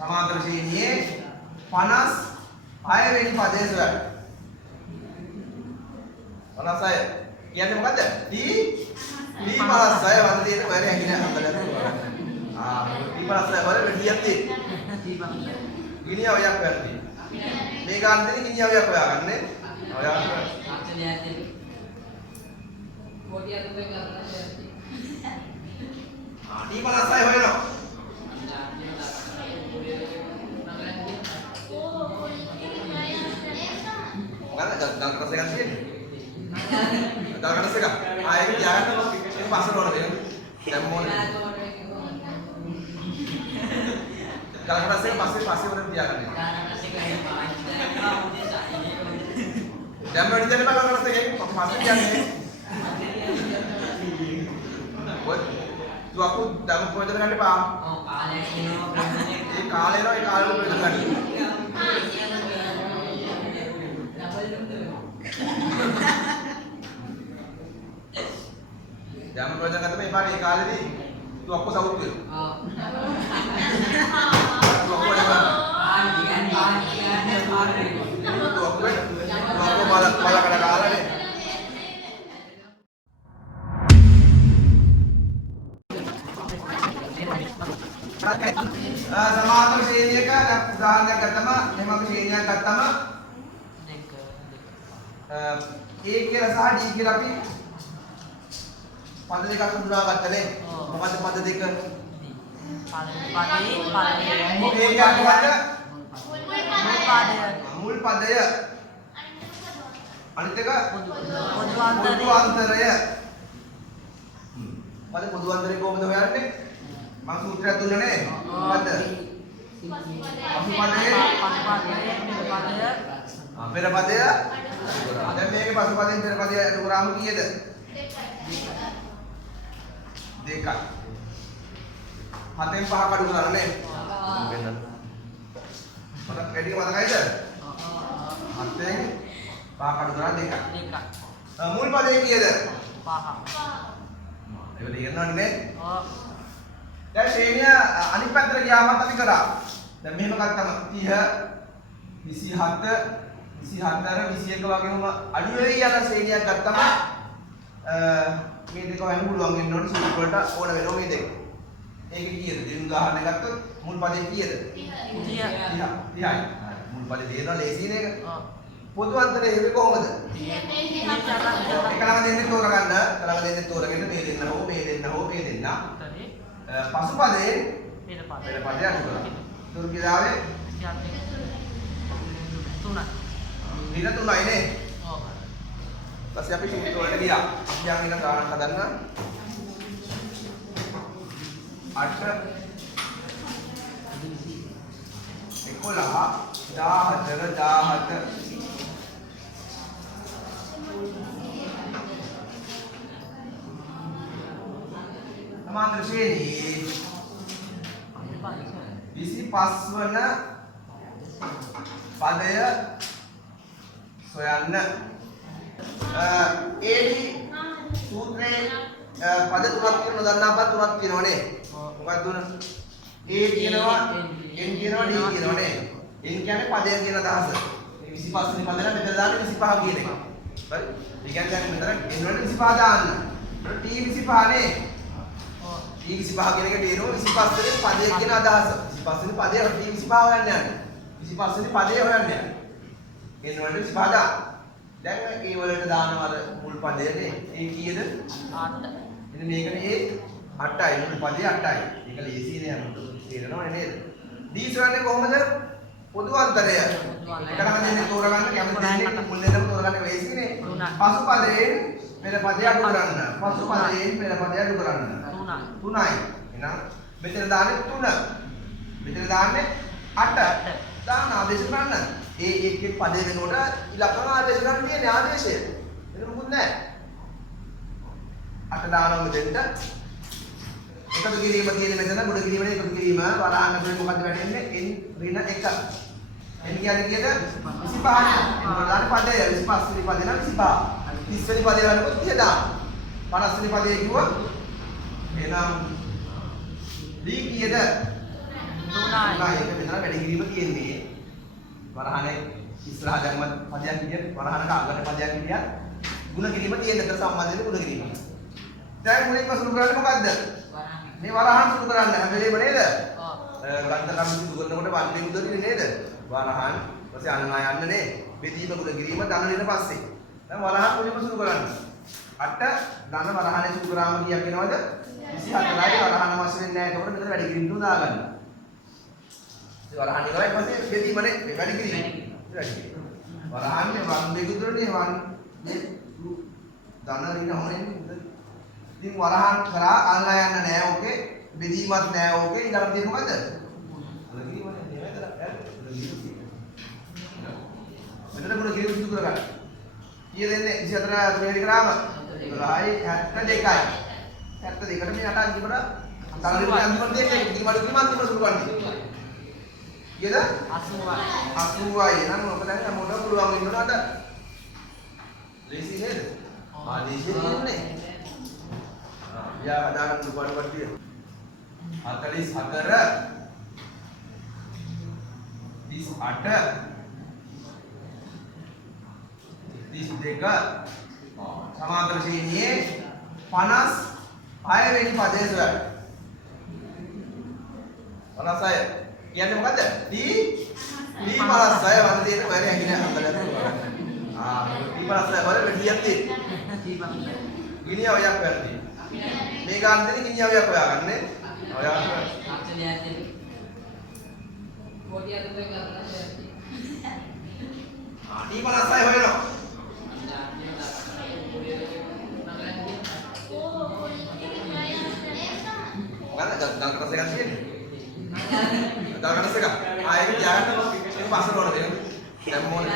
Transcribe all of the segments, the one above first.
සමාන්තර ශ්‍රේණියේ 56 වෙනි පදය සොයන්න. 56 කියන්නේ මොකද්ද? D 56 වල තියෙන වල හැංගිලා හදලා තියෙනවා. D 56 වල වැඩියක් තියෙනවා. ගිනිය ඔයක් වැඩි. මේ ගානදී ගිනිය ඔයක් හොයාගන්නේ. හොයාගන්න. D 56 හොයනවා. Gak kerasa kan sih? Gak kerasa kan? Air jangan ini pasal orang ini. Lemon. Gak kerasa pasti orang jangan ini. Lemon itu jadi apa kerasa ya? Pasti jangan ini. Buat tu aku dalam project kan pak. Oh kale no project kan. Jangan project kata mai pakai kale ni. Tu aku saut tu. Tu aku ada. Tu aku malah kada kala ni. සමාන්තර ශ්‍රේණියක උදාහරණයක් ගත්තම එහෙම ශ්‍රේණියක් ගත්තම A කියලා සහ D කියලා අපි පද දෙකක් හඳුනා ගත්තනේ. මොකද්ද පද දෙක? මුල් පදය. අනිත් එක පොදු අන්තරය. පොදු අන්තරය කොහොමද හොයන්නේ? මම සූත්‍රයක් දුන්නනේ. මොකද්ද? පෙර පදය. දැන් මේකේ පසු පදයෙන් පෙර පදය අඩු කරාම කීයද? 2යි. 7න් 5ක් අඩු කරලා නේ. මතක වැඩි මතකයිද? 7න් 5ක් අඩු කරලා 2යි. මුල් පදේ කීයද? 5. ඒක තේරෙනවද නේ? ඔව්. දැන් ශ්‍රේණිය අනිත් පැත්තට ගියාම අපි කරා. දැන් මෙහෙම ගත්තම 30 27 21 වගේම අඩු වෙයි යන ශ්‍රේණියක් ගත්තම මේ දෙක හොයන්න පුළුවන් වෙන්න ඕනේ සූත්‍ර වලට ඕන වෙනවා මේ දෙක. ඒක කීයද? දෙන්න උදාහරණයක් ගත්තොත් මුල් පදේ කීයද? 30යි. මුල් පදේ දෙනවා ලේසියින එක. පොදු අන්තරේ හේතු කොහොමද? එකලම දෙන්නේ තෝරගන්න. එකලම දෙන්නේ තෝරගෙන මේ දෙන්න හෝ මේ දෙන්න හෝ මේ දෙන්න. පසු පදේ පෙර පදේ අඩු කරලා. තුර්කිදාවේ 3යි. දින 3යි නේ. ඔව්. ඊපස්සේ අපි සූත්‍ර වලට ගියා. අපි යන් ඉන්න ගානක් හදන්න. 8 17 සමාන්තර ශ්‍රේණියේ 25 වන පදය සොයන්න. AD සූත්‍රයේ පද තුනක් තියෙනවා දන්නා පද තුනක් තියෙනවනේ. මොකක්ද තුන? A කියනවා, N කියනවා, D කියනවා නේ. N කියන්නේ පදය කියන අදහස. මේ 25 වෙනි පදයට මෙතන දාන්න 25 කියන එක. හරි? ඒ කියන්නේ දැන් මෙතන N වලට 25 දාන්න. T 25 නේ. T 25 කියන එක තේරෙනවා 25 වෙනි පදය කියන අදහස. 25 වෙනි පදය T 25 හොයන්න යන්නේ. 25 වෙනි පදය හොයන්න යන්නේ. N වලට 25 දාන්න. දැන් A වලට දානවා මුල් පදයනේ. ඒ කීයද? 8. එන්න මේකනේ A 8යි. මුල් පදේ 8යි. ඒක ලේසියිනේ අමුතු තේරෙනවනේ නේද? D සොයන්නේ කොහොමද? පොදු අන්තරය. එකලම දෙන්නේ තෝරගන්න කැමති දෙන්නේ මුල් දෙන්නම තෝරගන්න ලේසියිනේ. පසු පදයෙන් පෙර පදය අඩු කරන්න. පසු පදයෙන් පෙර පදය අඩු කරන්න. 3යි. එහෙනම් මෙතන දාන්නේ 3. මෙතන දාන්නේ 8. දාන ආදේශ කරන්න. ඒ එකේ පදේ වෙනකොට ඉලක්කම ආදේශ කරන්න තියෙන ආදේශය. එතන මොකුත් නැහැ. 8 දානවා මෙතෙන්ට. එකතු කිරීම තියෙන මෙතන ගොඩ කිරීමනේ එකතු කිරීම වරහන් අපේ මොකද්ද වැටෙන්නේ? n ඍණ 1. n කියන්නේ කීයද? 25. එතකොට දාන පදය 25 වෙනි පදේ නම් 25. 30 වෙනි පදේ වලකුත් 30 දාන්න. 50 වෙනි පදේ කිව්වොත් එහෙනම් D කීයද? 3. තුනයි. ඒක මෙතන වැඩි කිරීම තියෙන්නේ. වරහනේ ඉස්සරහ ධර්ම පදයක් විදියට වරහනක අගට පදයක් විදියට ಗುಣ කිරීම තියෙන අතර සම්බන්ධ වෙන ಗುಣ කිරීම. දැන් මුලින්ම සුළු කරන්නේ මොකද්ද? මේ වරහන් සුළු කරන්න හැම වෙලේම නේද? ඔව්. ගණිත කම් සුළු කරනකොට වර්ගයෙන් උදේන්නේ නේද? වරහන් ඊපස්සේ අනනා යන්න නේ. බෙදීම ಗುಣ කිරීම ධන දෙන පස්සේ. දැන් වරහන් මුලින්ම සුළු කරන්න. 8 ධන වරහනේ සුළු කරාම කීයක් එනවද? 24යි වරහන මාස වෙන්නේ නැහැ. ඒකට මෙතන වැඩි කිරීම තුන දාගන්න. ඒ වරහන් ඉවරයි ඊපස්සේ බෙදීමනේ වැඩි කිරීම. වරහන්නේ වන් දෙකුතරනේ වන් මේ ධන ඍණ හොරෙන්නේ. ඉතින් වරහන් කරා අල්ලා යන්න නෑ ඕකේ. බෙදීමක් නෑ ඕකේ. ඊළඟට තියෙන්නේ මොකද්ද? මෙතන ගුණ කිරීම සිදු කරගන්න. කීය දෙන්නේ 24 තුනේදී කරාම 12යි 72යි. 72කට මේ 8 අන්තිමට තරලින් අන්තිමට දෙන්නේ ඉතිරිමඩ කිරීම අන්තිමට සුළු කරන්නේ. කීයද? 80යි. 80යි. නම් ඔබ දැන් මොඩ පුළුවන් වෙනවද? ලේසි නේද? ලේසි නෙන්නේ. යා හදාගන්න දුපාඩු කට්ටිය 44 38 32 සමාන්තර ශ්‍රේණියේ 56 වෙනි පදයේ සොයන්න. 56 කියන්නේ මොකද්ද? D 56 වල තියෙන වල ඇඟිල්ල හදලා තියෙනවා. D 56 වල වැඩියක් තියෙනවා. ගිනිය ඔයක් වැඩි. මේ ගන්න දෙන්නේ ගිනිය ඔයක් හොයාගන්නේ. ඔයාලා කොටිය අතට ගන්නවා. D 56 හොයනවා. Gak kerasa kan sih? Gak kerasa kan? Air jangan ini pasal orang dia. Lemon.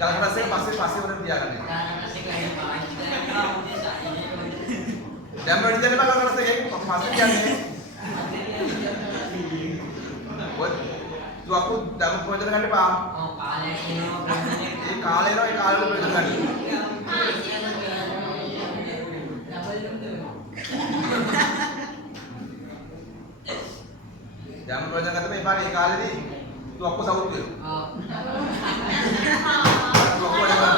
Gak kerasa pasti orang dia kan. Lemon dia apa gak kerasa ya? Pasti dia nih. Buat tu aku dalam project kan pak. Oh kale no project kan. Jangan baca kata me pare kali ni tu aku saut tu. Tu aku ada.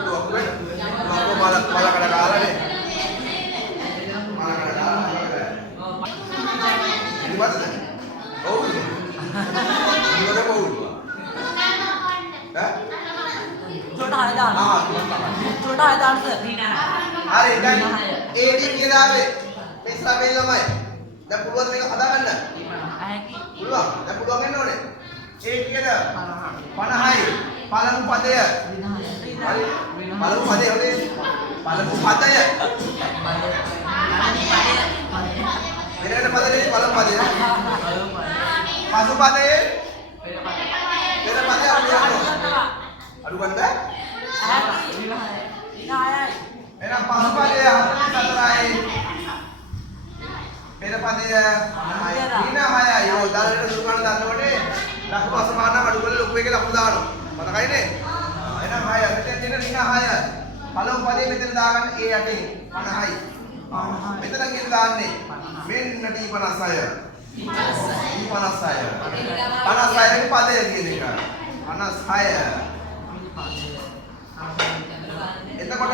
Tu aku malah kada kala ni. Malah kada kala. Ini mana? Oh. Ini ada bau. Hah? छोटा हैदान छोटा हैदान से अरे දැන් AD කියලා ආවේ මේ ඉස්ලාමයේ ළමයි දැන් පුළුවන් මේක හදාගන්න පුළුවන් දැන් පුළුවන් වෙන්න ඕනේ A කියද 50යි පළමු පදය හරි පළමු පදය හොදේ පළමු පදය වෙනකට පදේ පළමු පදය පසු පදයේ වෙන පදය අඩු ගන්න බෑ එහෙනම් පසු පදය 44යි පෙර පදය 9යි ඊන 6යි ඔය දාලට සුළු ගන්න දන්නවනේ ලකුණු අසමාන නම් අඩු කරලා ලොකු එකේ ලකුණු දානවා මතකයිනේ එහෙනම් 6 මෙතන තියෙන ඊන 6 පළමු පදේ මෙතන දාගන්න A යටින් 50යි මෙතන කියන දාන්නේ මෙන්න D 56 56 පදය කියන එක 56 එතකොට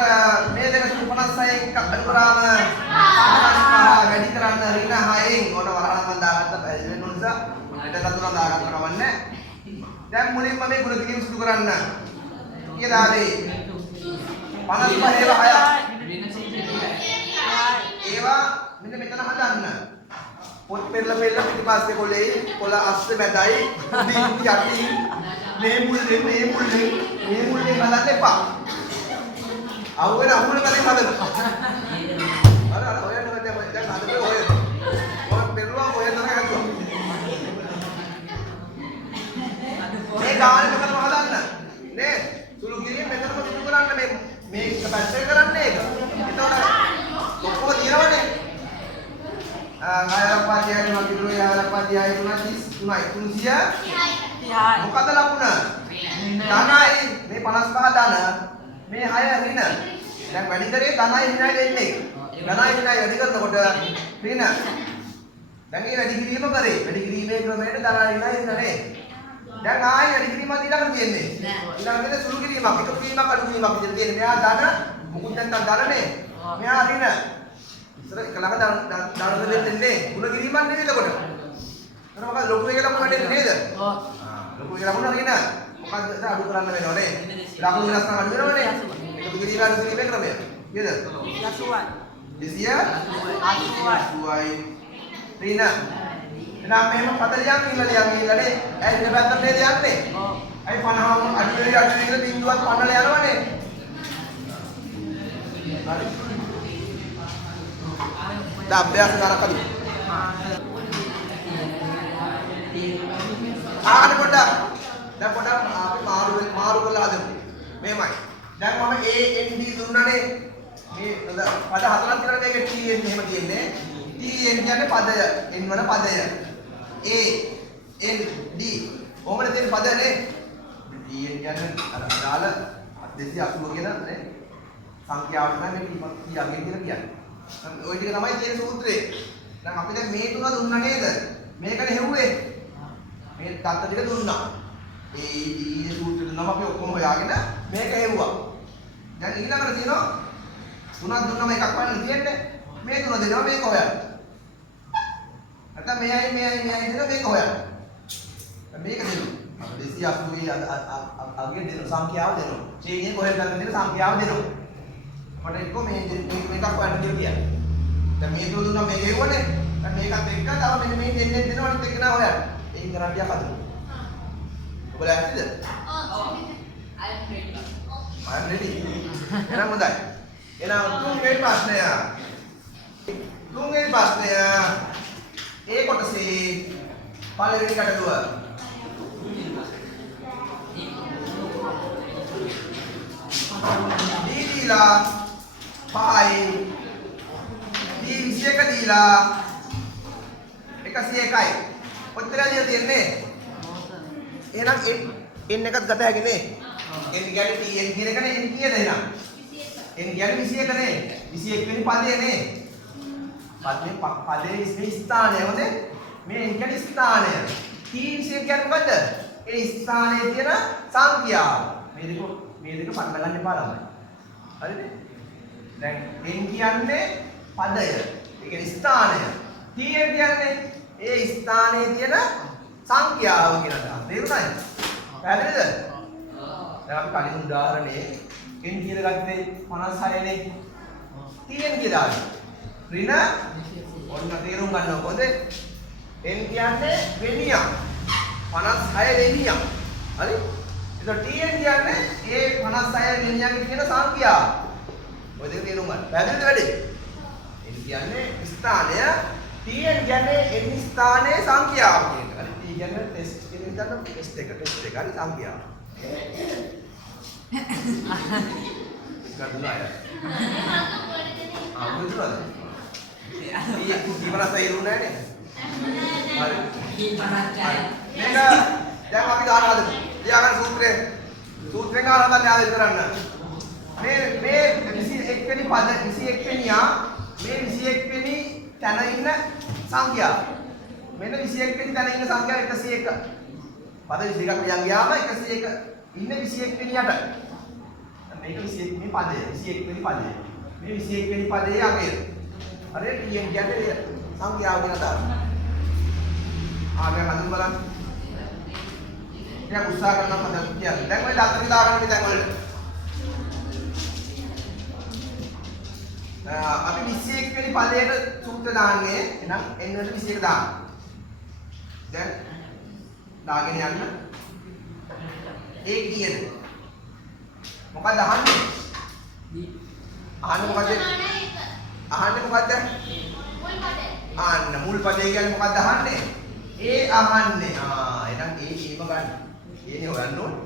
මේ දෙක 56න් එකක් අඩු කරාම 55 වැඩි කරන්න ඍණ 6න් ඔන්න වරහන් මම දාගත්ත බැරි වෙන නිසා මෙතන තුන දාගන්න කවන්නේ දැන් මුලින්ම මේ ගුණ කිරීම සිදු කරන්න කීයද ආවේ 55 ඒවා 6 ඒවා මෙන්න මෙතන හදන්න පොත් පෙරල පිටිපස්සේ කොළ අස්සේ මැදයි උඩින් යටින් මේ මුල්ලේ හදන්න එපා. අවුගෙන කලින් හදන්න. අර හොයන්න දැන් හදන්න හොයන්න. මොකක් පෙරලුවා හොයන්න තමයි හදුවා. මේ ගානේ මෙතනම හදන්න. නේ? සුළු කිරීම මෙතනම සුළු කරන්න මේ පැත්තේ කරන්නේ ඒක. එතකොට ඔක්කොම තියෙනවනේ. ආයරපාදියාගේ මගිරුවේ ආයරපාදියායි 330යි 330 මොකද ලකුණ? ධනයි මේ 55 ධන මේ 6 ඍණ. දැන් වැඩි කරේ ධනයි ඍණයි දෙන්නේ. ධනයි වැඩි කරනකොට ඍණ දැන් ඒ වැඩි කිරීම කරේ වැඩි කිරීමේ ක්‍රමයට ධනයි නේ දැන් ආයෙ වැඩි කිරීමක් ඊළඟට තියෙන්නේ ඊළඟට සුළු කිරීමක් එකතු කිරීමක් අඩු කිරීමක් විදිහට තියෙන්නේ මෙයා ධන මුකුත් නැත්නම් ධනනේ මෙයා ඍණ ඉතල එක ළඟ ධන දෙන්නේ ගුණ කිරීමක් නෙවෙයි එතකොට එතන මොකද ලොකු එක ලකුණු වැඩෙන්නේ නේද ලොකු එක ලකුණු ඍණ මොකද්ද අඩු කරන්න වෙනවනේ ලකුණු වෙනස් නම් අඩු වෙනවනේ එකතු කිරීම අඩු කිරීමේ ක්‍රමය නේද 280යි රීන එහෙනම් මෙහෙම පද ලියන් ඉන්නනේ ඇයි මේ පැත්තට නේද යන්නේ ඇයි 50ම අඩු වෙලා බිඳුවක් පන්නලා යනවනේ හරි දැන් අභ්‍යාස කරකදී ආන්න පොඩ්ඩක් දැන් පොඩ්ඩක් අපි මාරු කරලා හදමු මෙහෙමයි දැන් මම A N D දුන්නානේ මේ පද හතරක් තියෙනවා මේකේ T N එහෙම තියෙන්නේ T N කියන්නේ පදය N වල පදය A N D ඕමනේ තියෙන පදනේ T N කියන්නේ අර අදාළ 280 කියන නේ සංඛ්‍යාවට නම් මේක කියාගෙන කියන්නේ ඔය ටික තමයි තියෙන සූත්‍රේ දැන් අපි දැන් මේ තුන දුන්නා නේද මේකනේ හෙව්වේ මේ තත්ත ටික දුන්නා ඒ D සූත්‍රේ නම් අපි ඔක්කොම හොයාගෙන මේක හෙව්වා දැන් ඊළඟට තියෙනවා තුනක් දුන්නම එකක් වань තියෙන්නේ මේ තුන දෙනවා මේක හොයන්න නැත්නම් මෙයයි දෙනවා මේක හොයන්න දැන් මේක දෙනවා අපි 280 අගේ දෙන සංඛ්‍යාව දෙනවා ශ්‍රේණිය කොහෙද ගන්න දෙන සංඛ්‍යාව දෙනවා අපිට එක්ක මේ මේකක් හොයන්න කියලා දැන් මේ තුන දුන්නා මේක හෙව්වනේ දැන් මේකත් එක්ක තව මෙන්න මේ දෙන්නේ දෙනවා අනිත් එක නා හොයන්න ඒකින් කරන්න ටිකක් හදමු ඔබලා ඇත්තද I'm ready එහෙනම් හොඳයි එහෙනම් තුන්වෙනි ප්‍රශ්නය ඒ කොටසේ පළවෙනි ගැටලුව D දීලා 5යි D 21 දීලා 101යි ඔච්චරයි තියෙන්නේ එහෙනම් n එකත් ගත හැකිනේ n කියන්නේ T n කියන එකනේ n කීයද එහෙනම් n කියන්නේ 21 නේ 21 වෙනි පදේ නේ පදේ මේ ස්ථානය හොඳේ මේ n කියන්නේ ස්ථානය T 21 කියන්නේ මොකද්ද ඒ ස්ථානයේ තියෙන සංඛ්‍යාව මේ දෙක පටල ගන්න එපා ළමයි හරිද දැන් n කියන්නේ පදය ඒ කියන්නේ ස්ථානය T n කියන්නේ ඒ ස්ථානයේ තියෙන සංඛ්‍යාව කියන එක තේරුණාද පැහැදිලිද දැන් අපි කලින් උදාහරණේ n කියලා ගත්තේ 56 නේ T n කියලා ඍණ ඔන්න තේරුම් ගන්න ඕනේ n කියන්නේ වෙනියක් 56 වෙනියක් හරි එතකොට T n කියන්නේ ඒ 56 වෙනියක තියෙන සංඛ්‍යාව ඔය දෙක තේරුම් ගන්න පැහැදිලිද වැඩි n කියන්නේ ස්ථානය T n කියන්නේ n ස්ථානයේ සංඛ්‍යාව කියන එක හරි T කියන්නේ ටෙස්ට් කියන විදිහට ටෙස්ට් එක හරි සංඛ්‍යාව ගන්නවා යා බුදුරද ජීවන සෛරු නෑනේ හරි මේක දැන් අපි ගන්න හදමු ලියාගන්න සූත්‍රයෙන් ගන්න හදන්නේ ආයෙත් කරන්න මේ 21 වෙනි පද 21 වෙනියා මේ 21 වෙනි තැන ඉන්න සංඛ්‍යාව මෙන්න 21 වෙනි තැන ඉන්න සංඛ්‍යාව 101 පද 22ක් ලියන් ගියාම 101 ඉන්නේ 21 වෙනියට මේක 21 මේ පදය 21 වෙනි පදය මේ 21 වෙනි පදයේ අගය හරියට T n කියන්නේ සංඛ්‍යාව කියන දාන ආගෙන හඳුන් බලන්න දැන් උත්සාහ කරනවා පද කියන්නේ දැන් ඔය දාතේ දාගන්න මේ තැන් වලට අපි 21 වෙනි පදයට සූත්‍ර දාන්නේ එහෙනම් n වලට 21 දාන්න දැන් දාගෙන යන්න ඒ කීයද මොකද අහන්නේ මොකද්ද මුල් පදේ කියන්නේ මොකද්ද අහන්නේ ඒ අහන්නේ එහෙනම් ඒම ගන්න ඒනේ හොයන්න ඕනේ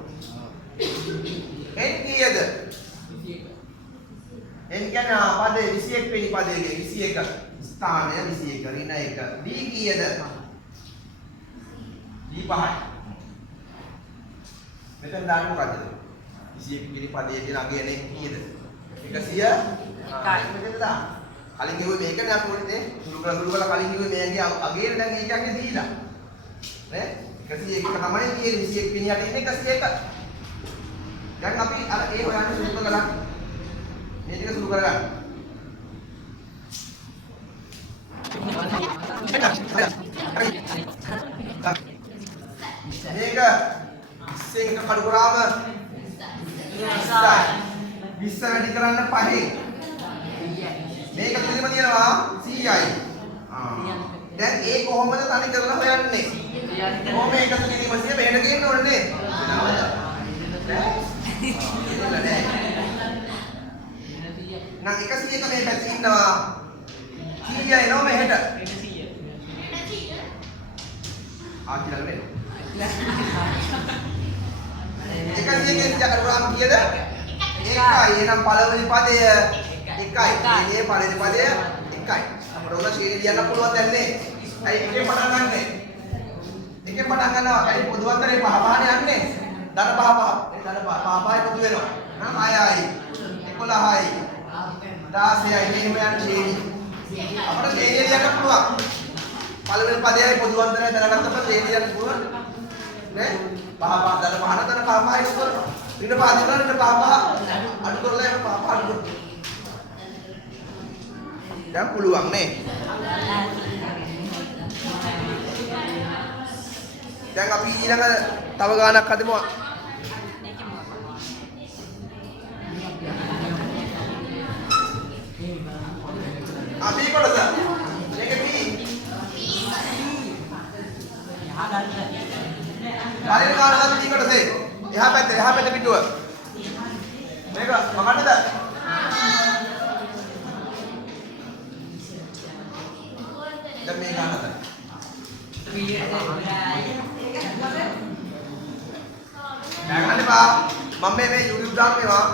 n කීයද n කියන්නේ පදේ 21 වෙනි පදේ 21 ස්ථානය 21 ඍණ 1 d කීයද d 5යි මෙතන දාන්න මොකද්ද 21 වෙනි පදයේ තියෙන අගයනේ කීයද 100 මෙතන දාන්න කලින් කිව්වේ මේකනේ අපි උනේ සුළු කරලා කලින් කිව්වේ මේකේ අගේන දැන් ඒ කියන්නේ දීලා නේ 101 තමයි තියෙන්නේ 21 පිනියට ඉන්නේ 101 දැන් අපි අර ඒ හොයන්න සුළු කරලා මේ ටික සුළු කරගන්න මේක 20 එක කඩු කරාම 20 වැඩි කරන්න 5 මේක තුලින්ම තියෙනවා 100යි. දැන් ඒ කොහොමද තනි කරලා හොයන්නේ? කොහොම එකතු කිරීම 100 මෙහෙට ගේන්න ඕනේ නේද? නම් 101 මේ පැත්තේ ඉන්නවා 100 එනවා මෙහෙට. කියලා නේ. 100කින් ජකරුවාම කීයද? 1යි. එහෙනම් පළවෙනි පදය 1යි. මේ පළවෙනි පදය 1යි. අපිට උන ශ්‍රේණිය ලියන්න පුළුවන් දැන් නේ. ඇයි එකෙන් පටන් ගන්නෙ? එකෙන් පටන් ගන්නවා. ඇයි පොදු අන්තරේ පහ පහනේ යන්නේ? ධන පහ පහ. ඒ ධන පහ පහයි පොදු වෙනවා. නම් 6යි. 11යි. 16යි. මෙහෙම යන ශ්‍රේණිය. අපිට ශ්‍රේණිය ලියන්න පුළුවන්. පළවෙනි පදයයි පොදු අන්තරය දැනගත්තම ශ්‍රේණිය ලියන්න පුළුවන්. නේ? පහ පහ ධන පහන ධන පහ පහයි කරනවා. ඊට පස්සේ ඊට පහ පහ අඩු කරලා යන පහ පහ අඩු කරනවා. දැන් පුළුවන් නේ. දැන් අපි ඊළඟ තව ගානක් හදමු. අපි කොටස. මේක පී. පළවෙනි කාරණාව පී කොටසේ. එහා පැත්තේ පිටුව. මේක මොකටද? දැන් මේ ගන්නද? දැන් බා මම මේ YouTube දාන්න මේවා.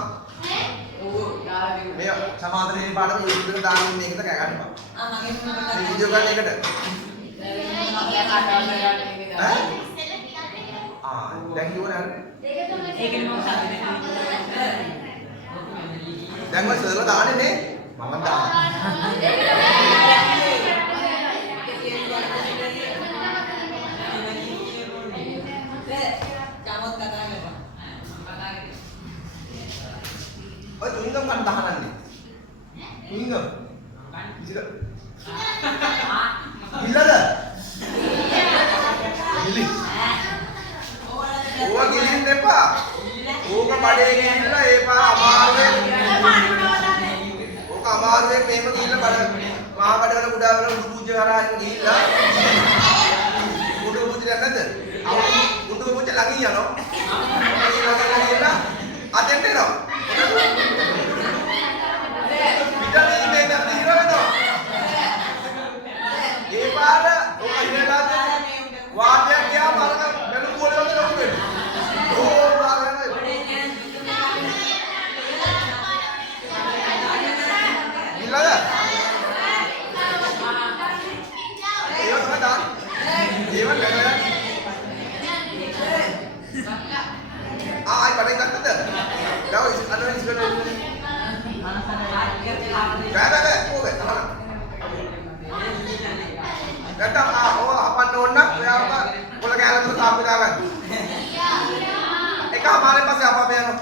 මේ සමාන්තරේ පාඩම YouTube එකට දාන්න ඉන්නේ ඒකද කෑ ගන්න බා. මගේ වීඩියෝ ගන්න එකට. දැන් කිව්වනේ අර. ඒකනේ මම සාදේ. දැන් මම සරලා දාන්නේ නේ. මම දානවා. Oh, tuingam kan tahanan nih. Tuingam. Bisa. Gila dah. Gili. Oh, gilin deh pak. Oh, kepada gila pak amarwe. Oh, amarwe memang gila pada. Maha pada orang muda orang puja arah gila. Muda puja apa tu? Muda puja lagi ya no. Gila. Aten deh no. Kita ni beda hero tu. Ye para, oh ini lagi. Wajah dia malah kalau boleh lagi lagi. Oh malah. Gila dah. Dia mana dah? Dia mana dah? Ai pada ingat tu? Dah, ada yang sebenarnya. Baik, boleh, tahan. Datang, apa nona, apa, boleh kaya tu tak boleh kan? Eka, हमारे पास apa piano?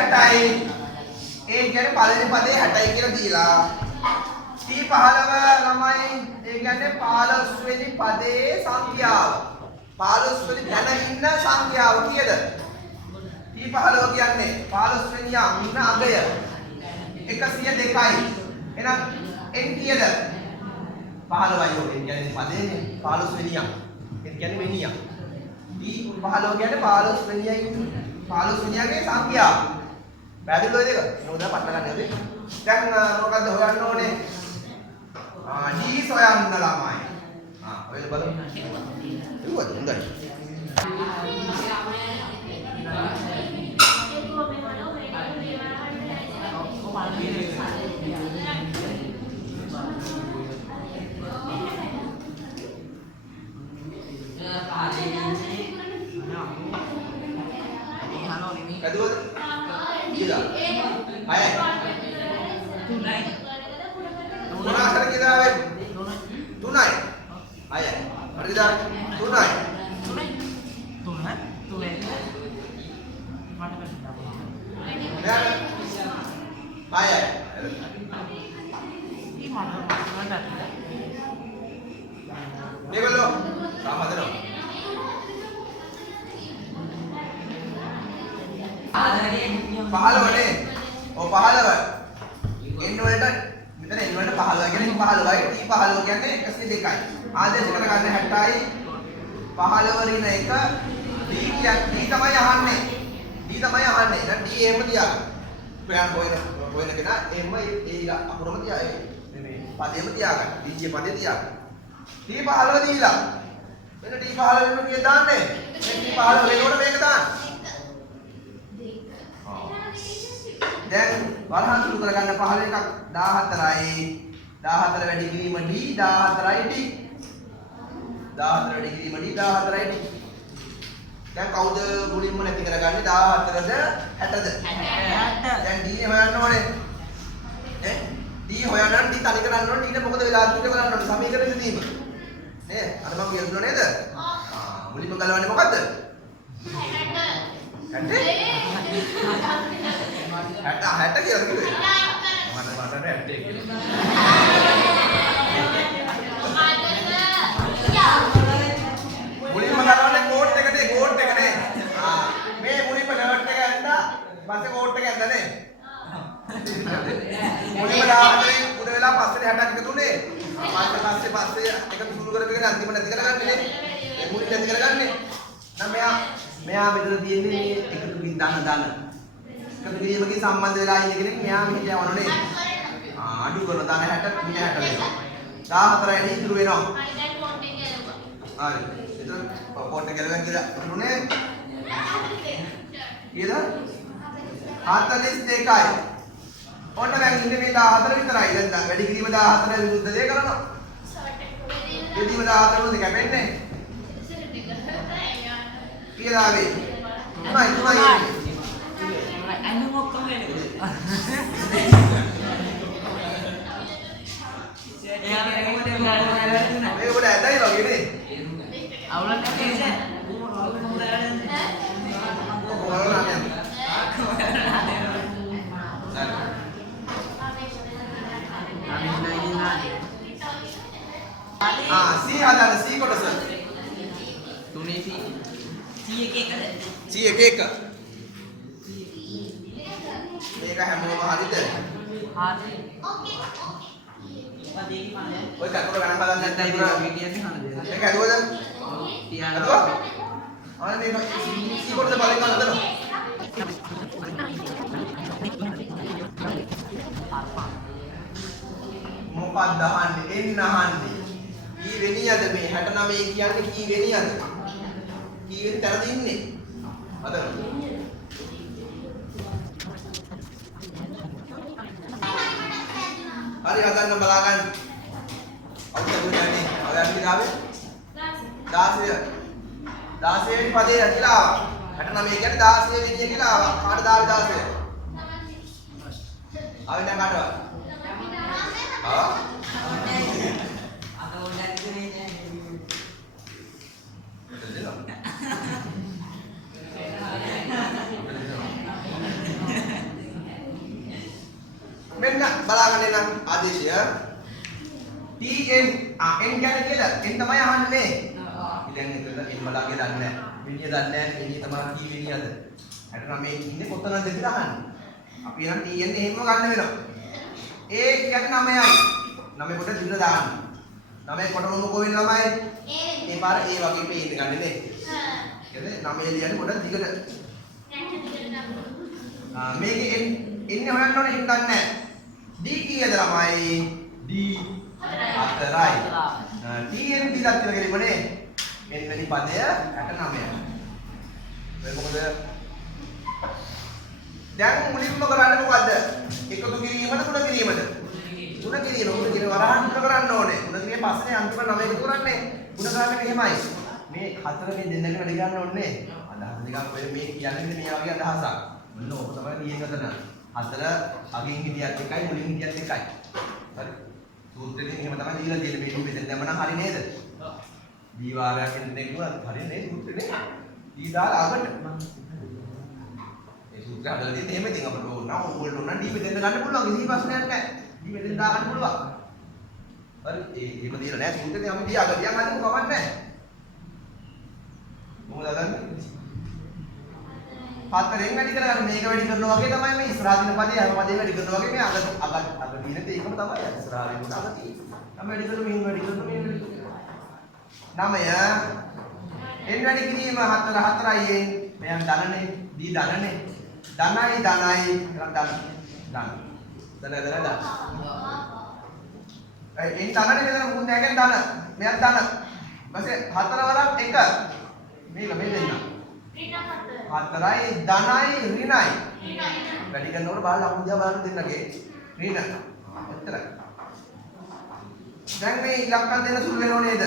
हटाई एक කියන්නේ පළවෙනි පදේ 60යි කියලා දීලා T15 ළමයි ඒ කියන්නේ 15 වෙනි පදේ සංඛ්‍යාව 15 වෙනි දැන ඉන්න සංඛ්‍යාව කීයද T15 කියන්නේ 15 වෙනි ඉන්න අගය 102යි එහෙනම් n කීයද 15යි ඔය කියන්නේ පදේනේ 15 වෙනියක් ඒ කියන්නේ වෙනියක් T15 කියන්නේ 15 වෙනියයි 15 වෙනියගේ සංඛ්‍යාව පැහැදිලිද ඒක? මොකද පටල ගන්න ඕනේ. දැන් මොකද්ද හොයන්න ඕනේ? D සොයන්න ළමයි. ඔයලා බලමු. ඒකද හොඳයි. Kedua gila. Hai. Tunai asal kita awet. Tunai. Hai. Berarti dah tunai. Dan hai. Ni belum. Sama tu. පහළවනේ. ඔව් 15. එන්න වලට මෙතන එන්න වලට 15 කියන්නේ 15යි T 15 කියන්නේ 102යි. ආදේශ කරගන්න 60යි 15 රින එක D කියන්නේ D තමයි අහන්නේ. D තමයි අහන්නේ. දැන් D එහෙම තියාගන්න. ප්‍රයන් හොයන කෙනා එහෙම ඒ අකුරම තියාගන්න. මේ පදේම තියාගන්න. D කිය පදේ තියාගන්න. T 15 දීලා. මෙන්න T 15 වෙනුවට කීයද දාන්නේ? මේ T 15 වෙනුවට මේක දාන්න. දැන් වරහන් සුළු කරගන්න 15 එකක් 14යි 14 වැඩි කිරීම D 14යි D 14 වැඩි කිරීම D 14යි D දැන් කවුද මුලින්ම නැති කරගන්නේ 14ද 60ද 60 දැන් D හොයන්න ඕනේ ඈ D හොයන්න නම් D තනි කරන්න ඕනේ D ට මොකද වෙලා තියෙන්නේ බලන්න ඕනේ සමීකරණ දෙීම නේ අර මම කියනවා නේද මුලින්ම ගලවන්නේ මොකද්ද 60 60 කියලා කිව්වේ. මට නෑ 60 කියලා. මුලින්ම ගලවන්නේ කෝට් එකනේ කෝට් එකනේ. මේ මුලින්ම ඩර්ට් එක ඇද්දා පස්සේ කෝට් එක ඇද්දානේ. මුලින්ම 14 උඩ වෙලා පස්සේ 60ක් එකතුනේ. පස්සේ එකතු සුළු කරගෙන අන්තිම නැති කරගන්නේ. මේ මුලින් නැති කරගන්නේ. නම් මෙයා මෙතන තියෙන්නේ මේ එකතු දාන එකතු කිරීමකින් සම්බන්ධ වෙලා ඉන්න කෙනෙක් මෙයා මෙහෙට යවනවා නේද? අඩු කරන දාන 60 මින 60 වෙනවා. 14යි ඉතුරු වෙනවා. හරි. එතන පොට් එක ගලවෙන් කියලා උනේ. කීයද? 42යි. ඔන්න දැන් ඉන්නේ මේ 14 විතරයි. දැන් වැඩි කිරීම 14 විරුද්ධ දෙය කරනවා. වැඩිම 14 විරුද්ධ කැපෙන්නේ. කීයද ආවේ? තුනයි. Anh không có nghe được. Đây có để đây vào cái gì? Ảo lên cái kia chứ. Không ra lên. Không có làm gì? C ada C kok dasar. Tuni C. C එක එකද? C එක එක. මේක හැමෝම හරිද? හරි. ඔකේ. පදේකි පානේ. ඔය කකුල ගණන් බලන්න නැත්නම් ඉතින් කියන්නේ හරිද? මේක ඇදුවද? තියාගන්න. අනේ මේ C කොටද බලන්න ගන්නද? මොකක්ද අහන්නේ? එන්න අහන්නේ. කී වෙනියද මේ 69 කියන්නේ කී වෙනියද? කී වෙනි තරද ඉන්නේ? අද හරි හදන්න බලාගන්න. අවුරුදු ගන්නේ. අද අපි දාවේ 16 වෙනි පදේ ඇතිලා ආවා. 69 කියන්නේ 16 වෙනිය කියලා ආවා. කාට දාවේ 16? ආවෙ නැ කාටවත්? ආ? අද ඕනෑද කියන්නේ. මෙන්න බලාගන්න නම් ආදේශය TN n කියන්නේ කියලා n තමයි අහන්නේ. දැන් එතන n බලාගෙන දන්නේ නැහැ. විනිය දන්නේ නැහැ. විනිය තමයි කී විනියද? 69 ඉන්නේ කොතනද කියලා අහන්නේ. අපි නම් TN එහෙම ගන්න වෙනවා. A කියන්නේ 9යි. 9 කොට දින දාන්න. 9 කොට මොකෝ වෙන ළමයි? ඒ පාර A වගේ පේන්න ගන්න නේ. කියන්නේ 9 ලියන්නේ කොට දිගට. මේකේ එන්නේ හොයන්න ඕනේ හිතන්නේ නැහැ. D කීයද ළමයි? D 4යි. TN දිලක් කියලා කෙලිමනේ. මෙන්න වෙනි පදය 69යි. ඔය මොකද? දැන් මුලින්ම කරන්නේ මොකද්ද? එකතු කිරීමද ගුණ කිරීමද? ගුණ කිරීම. ගුණ කිරීම වරහන් ගුණ කරන්න ඕනේ. ගුණ කිරීමේ පස්සේ අන්තිම 9 එකතු කරන්නේ. ගුණ කරන්නේ මෙහෙමයි. මේ හතර මේ දෙන්නක වැඩි ගන්න ඕනේ. අදහස නිකන් ඔය මේ කියන්නේ මේ වගේ අදහසක්. මොන ඔබ තමයි තියෙන්නේ අතන. හතර අගින් හිටියත් එකයි මුලින් හිටියත් එකයි. හරි. සූත්‍රයෙන් එහෙම තමයි දීලා තියෙන්නේ. මේ මෙතෙන් දැම්මනම් හරි නේද? ඔව්. දී වාරයක් එන්නේ කිව්වා හරි නේද සූත්‍රේ? දී දාලා අගට. ඒ සූත්‍රය හදලා තියෙන්නේ එහෙම ඉතින් අපිට ඕන නම් ඕගොල්ලෝ ඕන නම් දී මෙතෙන් ගන්න පුළුවන්. කිසි ප්‍රශ්නයක් නැහැ. දී මෙතෙන් දා ගන්න පුළුවන්. හරි. එහෙම දීලා නැහැ සූත්‍රයෙන් අපි දී අග දියන් හදන්න කමක් නැහැ. මොකද හදන්නේ? හතරෙන් වැඩි කරගන්න මේක වැඩි කරනවා වගේ තමයි මේ ඉස්සරහ දින පදේ හැම පදේ වැඩි කරනවා වගේ මේ අග දින තේකම තමයි ඉස්සරහ දින අග තියෙන්නේ. නම් වැඩි කරමු මෙහෙම වැඩි කරමු මෙහෙම වැඩි කරමු. 9 එන් වැඩි කිරීම 4 4යි මෙයන් ධනනේ දී ධනනේ ධනයි ධනයි ධන එන් ධනනේ මෙතන මුකුත් නැහැ කියන්නේ ධන මෙයන් ධන ඊපස්සේ 4 වරක් 1 මේක මේ දෙන්න හතරයි ධනයි ඍණයි වැඩි කරනකොට බලන්න අමුතු දිහා බලන්න දෙන්නගේ ඍණ ඔච්චරයි දැන් මේ ඉලක්කම් දෙන්න සුළු වෙනව නේද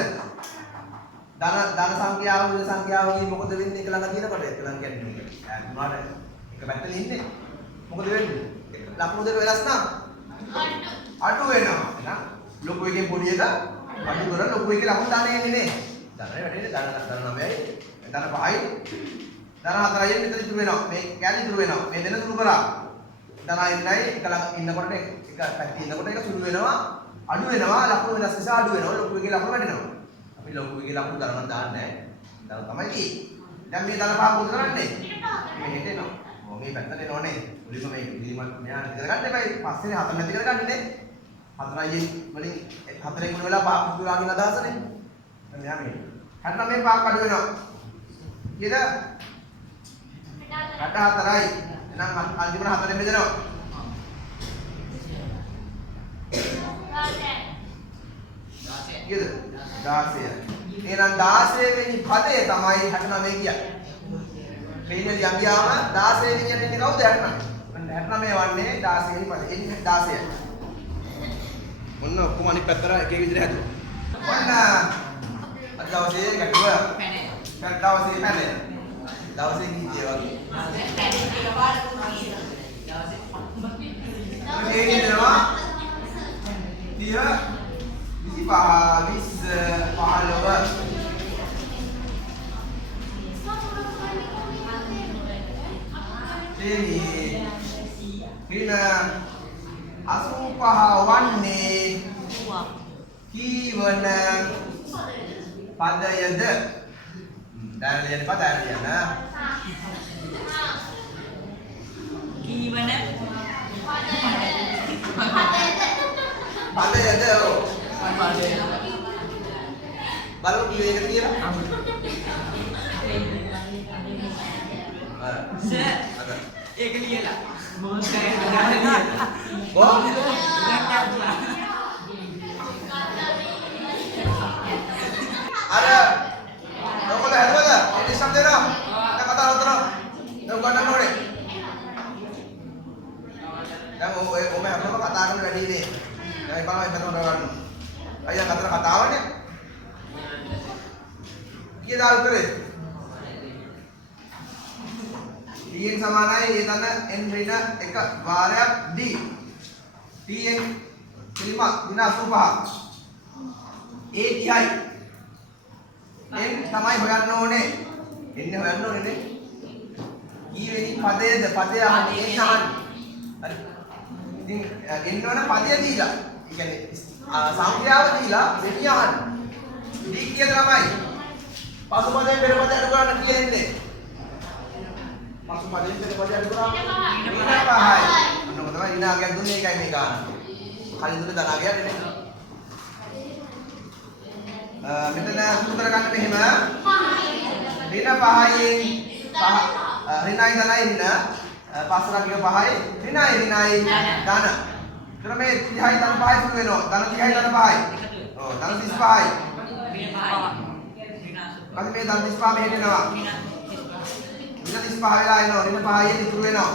ධන සංඛ්‍යාව ඍණ සංඛ්‍යාව වගේ මොකද වෙන්නේ එක ළඟ තියෙනකොට එක ළඟ කියන්නේ ඈතුමාට එක පැත්තේ ඉන්නේ මොකද වෙන්නේ ලකුණු දෙක වෙනස් නම් අඩු වෙනවා එහෙනම් ලොකු එකෙන් පොඩි එක අඩු කරලා ලොකු එකේ ලකුණු දාන්නේ නේ ධනයි වැඩිනේ ධන 9යි ධන 5යි ධන 4යි මෙතන ඉතුරු වෙනවා මේ කැලි ඉතුරු වෙනවා මේ දෙන සුළු කරා ධනයි ඉන්නයි එක ළඟ ඉන්නකොට එක පැත්තේ ඉන්නකොට ඒක සුළු වෙනවා අඩු වෙනවා ලකුණු වෙනස් නිසා අඩු වෙනවා ලොකු එකේ ලකුණු වැඩිනවා අපි ලොකු එකේ ලකුණු ගණන් දාන්නේ නැහැ ධන තමයි තියෙන්නේ දැන් මේ ධන පහ මොකද කරන්නේ මේ හෙට එනවා මේ පැත්තට එනවනේ මුලින්ම මේ පිළිම මෙයා ඉතර ගන්න එපා පස්සේ හතර නැති කරගන්නේ හතරයි වලින් හතරෙන් ගුණ වෙලා පහ පුදු ගන්න අදහසනේ දැන් මෙයා මේ හතර මේ පහක් අඩු වෙනවා කීයද 4යි එහෙනම් අන්තිමට 4ෙන් බෙදෙනවා 16 කීයද 16 එහෙනම් 16 වෙනි පදය තමයි 69 කියන්නේ මේක දිහා ගියාම 16 වෙනි යන්නේ කවුද 69 වන්නේ 16 වෙනි පදේ එන්නේ 16යි මොන්න ඔක්කොම අනිත් පැත්තට එක එක විදිහට හැදුවා මොන්න අද දවසේ ගැටුව පැනේ දවසේ පැනේ දවසේ ගිහිය වගේ පැනේ ටික පාඩකුත් දවසේ ඒ කියනවා 30 25 15 85 වන්නේ කීවන පදයද දැන් ලියන්න පදය ලියන්න කීවන පදයද බලමු කී එකද කියලා සර් ඒක ලියලා මොකක්ද ලියලා අර ඔයගොල්ලෝ හදුවද? ඉතින් සම් දෙනවා. දැන් කතාව උතරනවා. දැන් උගන්නන්න ඕනේ. දැන් ඔය ඔම හැමෝම කතා කරන වැඩි නේ. දැන් බලන්න මෙතන ගන්න. අයියා කතර කතාවනේ. කීයද උත්තරේ? d n සමානයි ඒ තන n ඍණ 1 වාරයක් d. t n පිළිමක් දින 85. a 30යි. n තමයි හොයන්න ඕනේ. n හොයන්න ඕනේ නේ. ඊවෙනි පදයේද පදය අහන්නේ n අහන්න. හරි. ඉතින් n වන පදය දීලා. ඒ කියන්නේ සංඛ්‍යාව දීලා දෙවිය අහන්න. d කීයද ළමයි? පසු පදයෙන් පෙර පදය අඩු කරන්න කියන්නේ. පසු පදයෙන් පෙර පදය අඩු කරා. ඍණ 5යි. මොනවද තමයි ඍණාගයක් දුන්නේ ඒකයි මේ ගන්න. කලින් දුන්නේ ධනාගයක් නේ. මෙතන සූත්‍ර ගන්න මෙහෙම ඍණ 5යි ඍණයි ධනයි ඍණ පස්සට ගිය 5යි ඍණයි ධන. එතන මේ 30යි ධන 5යි සුළු වෙනවා. ධන 30යි ධන 5යි. ඔව් ධන 35යි. ඊපස්සේ මේ ධන 35 මෙහෙට එනවා. ඍණ 35 වෙලා එනවා. ඍණ 5යි ඉතුරු වෙනවා.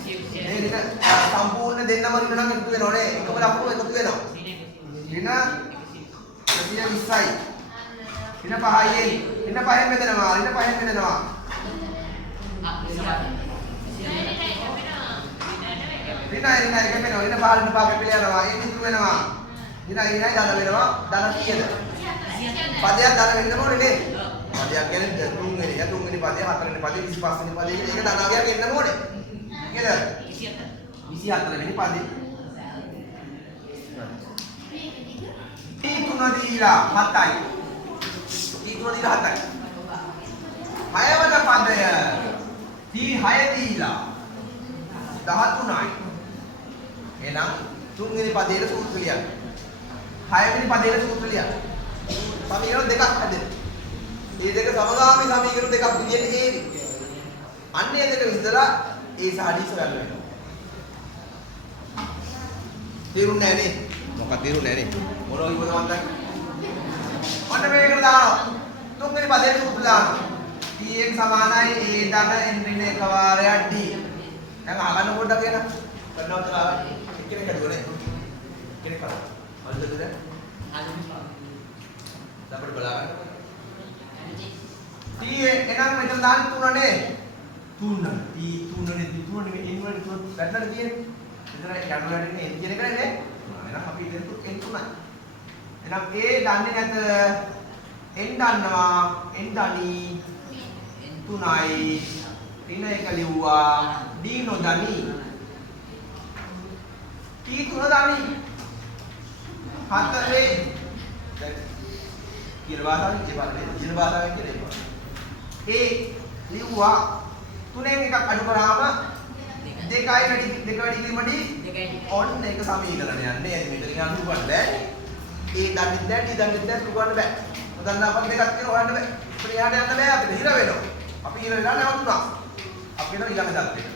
120. මේ ඍණ සම්පූර්ණ දෙන්නම ඍණ නම් එකතු වෙනවනේ. එකම ලකුණු එකතු වෙනවා. ඍණ 120යි. ඍණ 5යි. ඍණ 5ෙන් බෙදෙනවා. ඍණ 5ෙන් බෙදෙනවා. ඍණ එක වෙනවා. ඍණ 5 කැපිලා යනවා. ඒක ඉතුරු වෙනවා. ඍණ ධන වෙනවා. ධන කීයද? පදයක් ධන වෙන්න ඕනේ නේ. පදයක් කියන්නේ තුන්වෙනි පදය, හතරවෙනි පදය, 25 වෙනි පදය කියන එක ධනාගයක් එන්න ඕනේ. නේද? 24 වෙනි පදේ. T3 දීලා 7යි. T3 දීලා 7යි. 6 වන පදය T6 දීලා 13යි. එහෙනම් තුන්වෙනි පදයේ සූත්‍ර ලියන්න. 6 වෙනි පදයේ සූත්‍ර ලියන්න. සමීකරණ දෙකක් හදන්න. මේ දෙක සමගාමී සමීකරණ දෙකක් විදියට හේවි. අන්න ඒ දෙක විසඳලා ඒ සහ ඩී සොයන්න වෙනවා. තේරුන්නේ නැහැ නේ? මොකක්ද තේරුන්නේ නැහැ නේ? මොනවා කිව්වද මන්ද? ඔන්න මේකට දානවා. තුන්වෙනි පදයේ සූත්‍ර දානවා. T1 සමානයි A ධන n ඍණ එක වාරයක් D. දැන් අහගන්න පොඩ්ඩක් එන්න. කරනවා කියලා එක්කෙනෙක් හදුවනේ. එක්කෙනෙක් කරා. හරිද දැන්? අපිට බලන්න. T එනම් මෙතන දාන්න 3 නේ. 3. T 3 නේ T 3 නේ n වලට 3 වැටලා තියෙන්නේ. මෙතන යන වැඩේ n කියන එකනේ නේ. එහෙනම් අපි ඉතින් n 3යි. එහෙනම් A දන්නේ නැත. n දන්නවා. n දනි 3යි. ඍණ එක ලිව්වා. D නොදනි. T 3 දනි. 4 වේ. කියන භාෂාවෙන් කියපන්නේ කියන භාෂාවෙන් කියනවා. ඒ ලිව්වා තුනෙන් එකක් අඩු කරාම දෙකයි වැඩි කිරීමදී ඔන්න ඒක සමීකරණයක් නේද? මෙතන ගන්න පුළුවන් බෑ. ඒ දන්නේ නැහැ, ටී දන්නේ නැහැ, පුළුවන් බෑ. නොදන්න අපන් දෙකක් කියන හොයන්න බෑ. අපිට එහාට යන්න බෑ. අපිට හිර වෙනවා. අපි හිර වෙලා නැවතුණා. අපි යන ඊළඟ දත්තේ.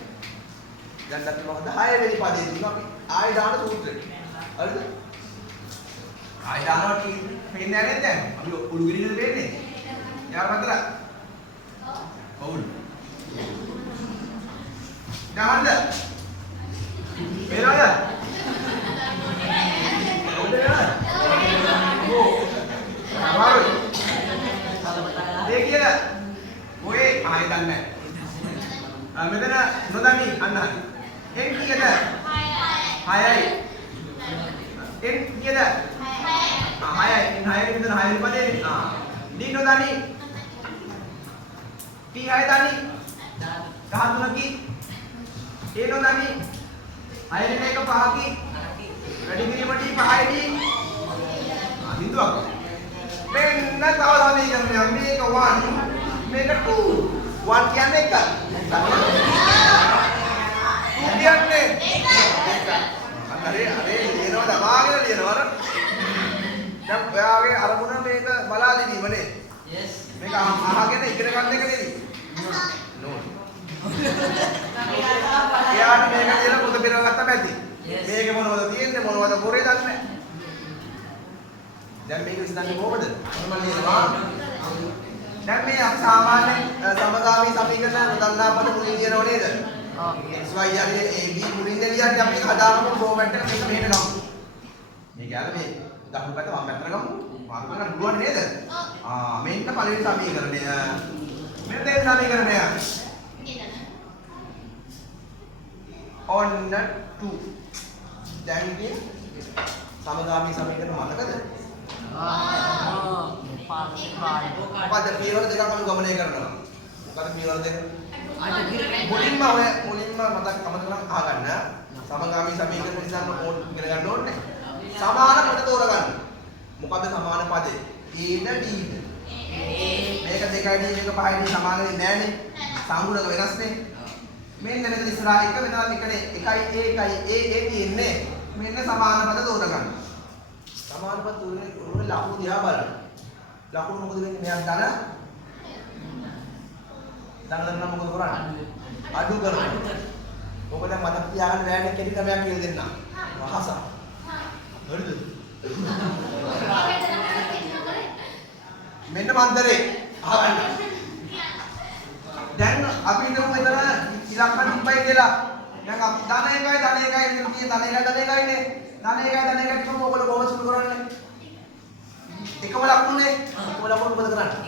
දැන් දත්ත මොකද 6 වෙනි පදේ තියෙනවා අපි ආය දාන සූත්‍රය. හරිද? ආය දානවා කියන්නේ පේන්නේ නැහැ නේද දැන්? අපි උළු ගිරිනද පේන්නේ? යාර මතර. ඔව්. දාන්න. පේනවද? ඔව්ද නේද? ඔව්. අමාරුයි. දෙක කියලා. ඔය ආය දන්නේ නැහැ. මෙතන නොදන්නේ අන්න හරි. එන් කීයද? 6යි. එන් කීයද? 6යි. එන් 6යි මෙතන 6 වෙනි පදේ. ඩී නොදන්නේ. T 6 දන්නේ. 13කි. A නොදන්නේ. 6 වෙනි එක 5කි. වැඩි කිරීම D 5යි D. හිතුවක්. මෙන්න තව සමීකරණයක්. මේක 1 මේක 2 1 කියන්නේ 1 කියන්නේ අරේ ලියනවා දමාගෙන ලියනවා දැන් ඔයාගේ අරමුණ මේක බලා දෙනීමනේ yes මේක අහගෙන ඉගෙන ගන්න එක නෙවෙයි නෝ එයාට මේක කියලා පොත පෙරවගත්තා පැති මේක මොනවද තියෙන්නේ මොනවද පොරේ දන්නේ දැන් මේක විසඳන්නේ කොහොමද මම ලියනවා දැන් මේ අපි සාමාන්‍යයෙන් සමගාමී සමීකරණ නොදන්නා පද මුලින් ලියනව නේද? x y හරිය a b මුලින් ලියන්නේ අපි හදාගමු ෆෝමැට් එක මේක මෙහෙට ගමු. මේ කියන්නේ මේ දකුණු පැත්ත වම් පැත්තට ගමු. මාරු කරන්න පුළුවන් නේද? මෙන්න පළවෙනි සමීකරණය. මෙන්න දෙවෙනි සමීකරණය. ඔන්න 2. දැන් ඉතින් සමගාමී සමීකරණ මතකද? මොකද පියවර දෙකක් අපි ගමනය කරනවා. මොකද පියවර දෙක? මුලින්ම මතක අමතක අහගන්න. සමගාමී සමීකරණ විසඳන්න ඕන ඉගෙන ගන්න ඕනේ. සමාන පද තෝරගන්න. මොකද සමාන පදේ? A ද D ද? මේක 2යි D මේක 5යි D සමාන වෙන්නේ නැහනේ. සංගුණක වෙනස්නේ. මෙන්න මෙතන ඉස්සරහා එක වෙනවා එකනේ 1යි A තියෙන්නේ. මෙන්න සමාන පද තෝරගන්න. සමාන පද තෝරන්නේ ලකුණු දිහා බලන්න. ලකුණු මොකද වෙන්නේ? මෙයක් ධන මොකද කරන්නේ? අඩු කරනවා. ඔබ දැන් මතක තියාගන්න බෑනේ කෙටි ක්‍රමයක් කියලා දෙන්න. වහස. හරිද? මෙන්න මන්තරේ අහගන්න. දැන් අපි හිතමු මෙතන ඉලක්ක 30යි කියලා. දැන් ධන එකයි මෙතන තියෙන ධන එකයිනේ. ධන එකයි කිව්වම ඔයගොල්ලෝ කොහොමද සුළු කරන්නේ? එකම ලකුණුනේ. එකම ලකුණු මොකද කරන්නේ?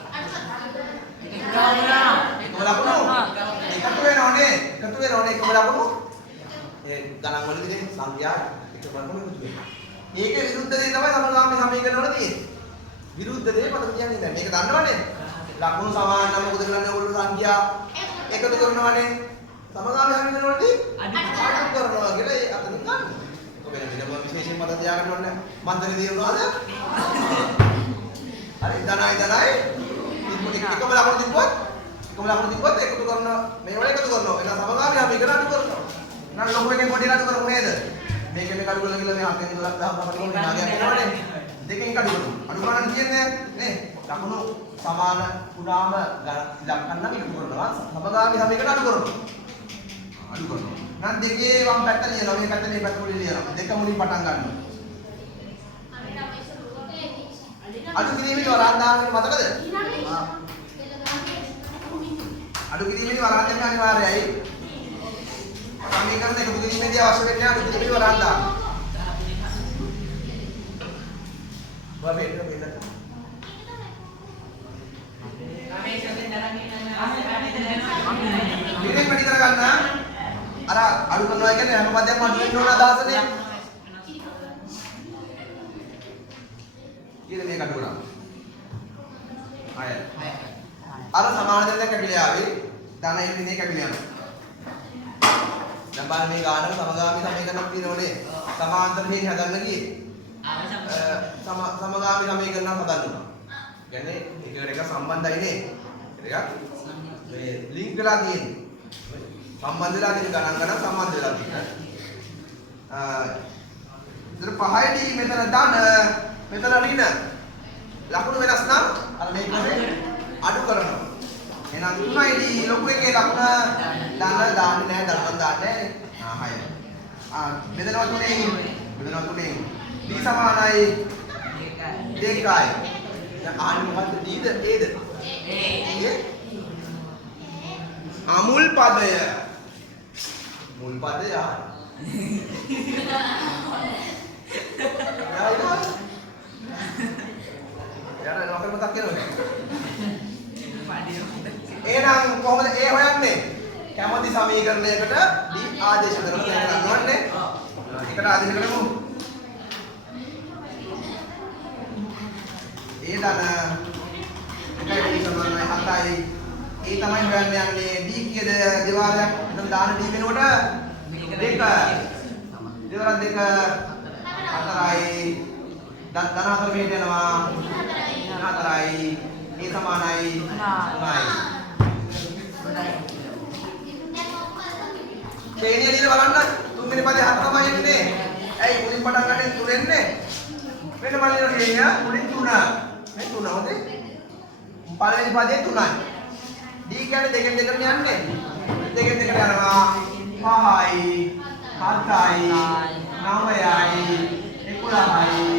එකම ලකුණු. එකතු වෙනවනේ. එකම ලකුණු. ඒ ගණන් වලදී සංඛ්‍යා එකම ලකුණු එකතු වෙනවා. මේකේ විරුද්ධ දේ තමයි සමගාමී සමීකරණ වල තියෙන්නේ. විරුද්ධ දේ මතක තියාගන්න දැන්. මේක දන්නවනේ. ලකුණු සමාන නම් මොකද කරන්නේ? ඔයගොල්ලෝ සංඛ්‍යා එකතු කරනවානේ. සමගාමී සමීකරණ වලදී අඩු කරනවා කියලා ඒ අතනින් ගන්න. ඔබ වෙන විශේෂයෙන් මතක තියාගන්න ඕනේ. මන්දනේ දිනුවාද? හරි ධනයි එකම ලකුණු තිබ්බොත් එකතු කරන මේ වල එකතු කරනවා. එහෙනම් සමගාමී සමීකරණ අඩු කරනවා. එහෙනම් ලොකු එකෙන් පොඩි අඩු කරමු නේද? මේකෙන් මේක අඩු කරලා කියලා මේ 7 12 10 15 විනාඩියක් යනවනේ. දෙකෙන් අඩු කරමු. අඩු කරන්න කියන්නේ නේ. ලකුණු සමාන වුණාම ඉලක්කම් නම් එකතු කරනවා. සමගාමී සමීකරණ අඩු කරනවා. නම් දෙකේ වම් පැත්ත ලියනවා. මේ පැත්ත මේ පැත්ත මුලින් ලියනවා. දෙක මුලින් පටන් ගන්නවා. අඩු කිරීමේ වරන් දාන්න මතකද? අඩු කිරීමේ වරන් දෙන්න අනිවාර්යයි. සමීකරණ එකතු කිරීමේදී අවශ්‍ය වෙන්නේ අඩු කිරීමේ වරන් දාන්න. වරේ දෙන්න. ඉතින් වැඩි කරගන්න. අර අඩු කරනවා කියන්නේ හැම පදයක්ම අඩු වෙන්න ඕන අදහසනේ. ඊට මේක අඩු කරා. අය. අර සමාන දෙයක් කැපිලා ආවේ. ධන ඉන්නේ කැපිලා යනවා. දැන් බලන්න මේ ගානක සමගාමී සමීකරණක් තියෙනවනේ. සමාන්තර හේන හදන්න ගියේ. සමගාමී සමීකරණක් හදන්න. කියන්නේ එකට එක සම්බන්ධයිනේ. එකක් මේ ලින්ක් වෙලා තියෙන්නේ. සම්බන්ධ වෙලා තියෙන ගණන් සම්බන්ධ වෙලා තියෙනවා. ඉතින් 5යි මෙතන ධන මෙතන ඍණ ලකුණු වෙනස් නම් අර මේකේ අඩු කරනවා. එහෙනම් 3යි ලොකු එකේ ලකුණ ධන දාන්නේ නැහැ ධර්මම් දාන්නේ නැහැ. 6. බෙදනවා 3ෙන් D සමානයි 2යි. දැන් ආන්නේ මොකද්ද Dද Aද? මුල් පදය. මුල් පදය. යාර ලොකෙ මතක් කරනවද? එහෙනම් කොහොමද A හොයන්නේ? කැමති සමීකරණයකට D ආදේශ කරලා දැන් ගන්නවන්නේ. එකට ආදේශ කරමු. A ධන 1යි සමානයි 7යි. A තමයි හොයන්න යන්නේ. D කීයද? දෙවාරයක්. එතන දාන D වෙනකොට 2. දෙවාරක් 2 4යි. ධන 4 මෙහෙට යනවා. 4යි. A සමානයි 3යි. ශ්‍රේණිය දිහා බලන්න තුන්වෙනි පදේ 7 තමයි එන්නේ. ඇයි මුලින් පටන් ගන්නේ 3 එන්නේ? වෙන බලන ශ්‍රේණිය මුලින් 3. මේ 3 හොඳේ. පළවෙනි පදේ 3යි. D කියන්නේ දෙකෙන් දෙකට යන්නේ. දෙකෙන් දෙකට යනවා. 5යි 7යි 9යි 11යි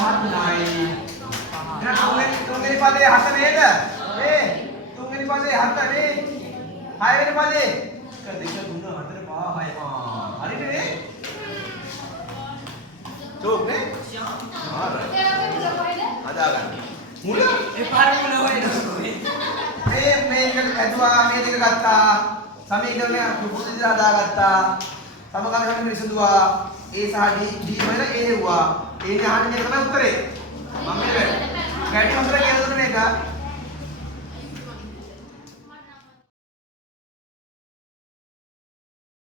13යි. එහෙනම් තුන්වෙනි පදේ 7 නේද? මේ තුන්වෙනි පදේ 7 නේ. 6 වෙනි පදේ 1 2 3 4 5 6. හරිනේ? චෝක් නේ? අදාගන්න. මුල ඒ පාර මුල හොයනවා. මේක ඇදුවා මේ දෙක ගත්තා. සමීකරණය පුරුදු විදිහට හදාගත්තා. සමගාමීව විසඳුවා. A සහ D වල A වුණා. A නේ අහන්නේ තමයි උත්තරේ. මම මේ වැඩි උත්තර කියලා දුන්නේ මේක.